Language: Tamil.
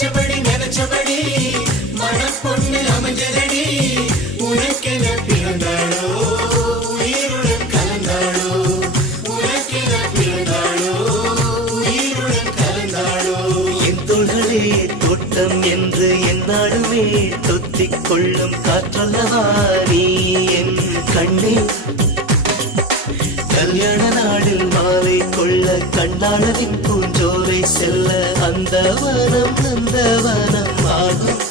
நினைச்சபடி நினைச்சபடி மனப்பொண்ணு அமைஞ்சதடி. உனக்கென பிறந்தாளோ உயிருடன் கலந்தாளோ உனக்கென பிறந்தாளோ உயிருடன் கலந்தாளோ. என் தோள்களே தோட்டம் என்று என்னாலுமே தொத்திக் கொள்ளும் காற்றல்லவா என் கண்ணே. கல்யாண நாளில் மாலை கொள்ள கண்ணாளவின் பூஞ்சோரை செல்ல நந்தவனம் நந்தவனம் ஆகும்